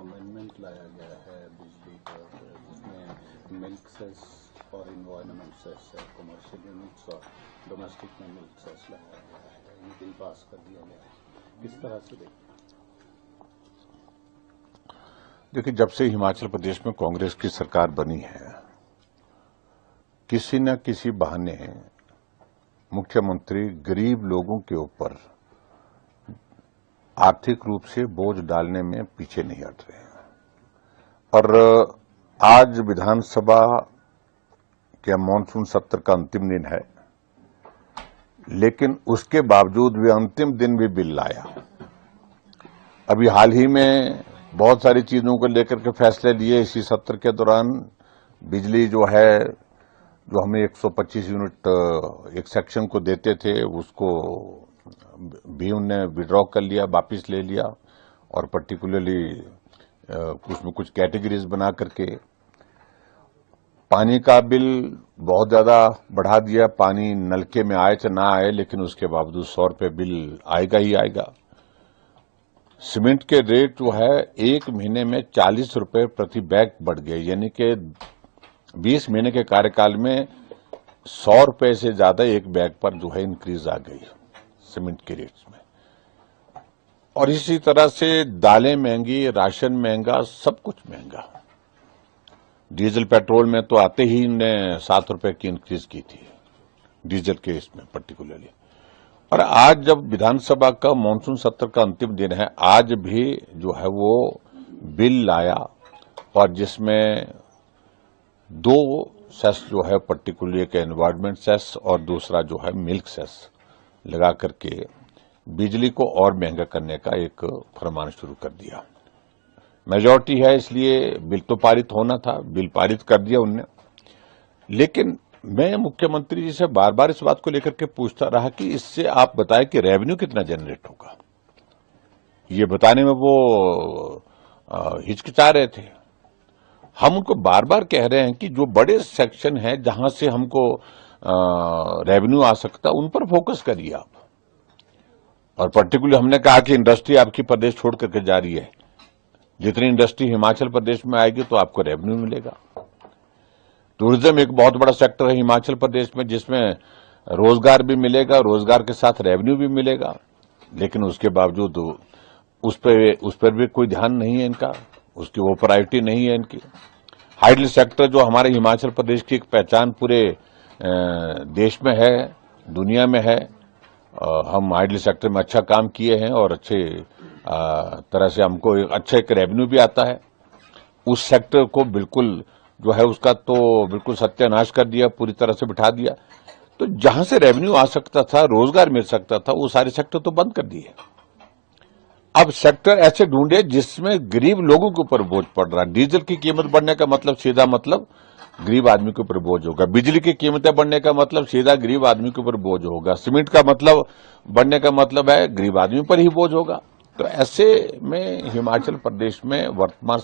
Amendment लाया गया है बिजली पर, जिसमें मिल्क सेस और इन्वायरमेंट सेस है, कमर्शियल यूनिट्स और डोमेस्टिक में मिल्क सेस लगाया गया है, ये बिल पास कर दिया गया है। किस तरह से देखिए, जब से हिमाचल प्रदेश में कांग्रेस की सरकार बनी है, किसी न किसी बहाने मुख्यमंत्री गरीब लोगों के ऊपर आर्थिक रूप से बोझ डालने में पीछे नहीं हट रहे हैं। और आज विधानसभा के मानसून सत्र का अंतिम दिन है, लेकिन उसके बावजूद भी अंतिम दिन भी बिल लाया। अभी हाल ही में बहुत सारी चीजों को लेकर के फैसले लिए इसी सत्र के दौरान। बिजली जो है, जो हमें 125 यूनिट एक सेक्शन को देते थे, उसको भी उन्होंने विड्रॉ कर लिया, वापिस ले लिया, और पर्टिकुलरली कुछ में कुछ कैटेगरीज बना करके पानी का बिल बहुत ज्यादा बढ़ा दिया। पानी नलके में आए चाहे ना आए, लेकिन उसके बावजूद 100 रुपये बिल आएगा ही आएगा। सीमेंट के रेट जो है एक महीने में 40 रुपये प्रति बैग बढ़ गए, यानी कि 20 महीने के कार्यकाल में 100 रुपये से ज्यादा एक बैग पर जो है इंक्रीज आ गई सीमेंट के रेट्स में। और इसी तरह से दालें महंगी, राशन महंगा, सब कुछ महंगा। डीजल पेट्रोल में तो आते ही इन्होंने 7 रुपये की इंक्रीज की थी, डीजल के इसमें पर्टिकुलरली। और आज जब विधानसभा का मानसून सत्र का अंतिम दिन है, आज भी जो है वो बिल लाया, और जिसमें 2 सेस जो है पर्टिकुलरली एक एनवायरमेंट सेस और दूसरा जो है मिल्क सेस लगा करके बिजली को और महंगा करने का एक फरमान शुरू कर दिया। मेजॉरिटी है, इसलिए बिल तो पारित होना था, बिल पारित कर दिया उनने। लेकिन मैं मुख्यमंत्री जी से बार बार इस बात को लेकर के पूछता रहा कि इससे आप बताएं कि रेवेन्यू कितना जनरेट होगा। ये बताने में वो हिचकिचा रहे थे। हम उनको बार बार कह रहे हैं कि जो बड़े सेक्शन है जहां से हमको रेवेन्यू आ सकता, उन पर फोकस करिए आप। और पर्टिकुलरली हमने कहा कि इंडस्ट्री आपकी प्रदेश छोड़ करके जा रही है, जितनी इंडस्ट्री हिमाचल प्रदेश में आएगी तो आपको रेवेन्यू मिलेगा। टूरिज्म एक बहुत बड़ा सेक्टर है हिमाचल प्रदेश में, जिसमें रोजगार भी मिलेगा, रोजगार के साथ रेवेन्यू भी मिलेगा। लेकिन उसके बावजूद उस पर भी कोई ध्यान नहीं है इनका, उसकी वो प्रायोरिटी नहीं है इनकी। हाइडल सेक्टर जो हमारे हिमाचल प्रदेश की एक पहचान पूरे देश में है, दुनिया में है। हम हाइडल सेक्टर में अच्छा काम किए हैं और अच्छे तरह से हमको अच्छा एक रेवेन्यू भी आता है। उस सेक्टर को बिल्कुल जो है उसका तो बिल्कुल सत्यानाश कर दिया, पूरी तरह से बिठा दिया। तो जहां से रेवेन्यू आ सकता था, रोजगार मिल सकता था, वो सारे सेक्टर तो बंद कर दिए। अब सेक्टर ऐसे ढूंढे जिसमें गरीब लोगों के ऊपर बोझ पड़ रहा है। डीजल की कीमत बढ़ने का मतलब सीधा मतलब गरीब आदमी के ऊपर बोझ होगा। बिजली की कीमतें बढ़ने का मतलब सीधा गरीब आदमी के ऊपर बोझ होगा। सीमेंट का मतलब बढ़ने का मतलब है गरीब आदमी पर ही बोझ होगा। तो ऐसे में हिमाचल प्रदेश में वर्तमान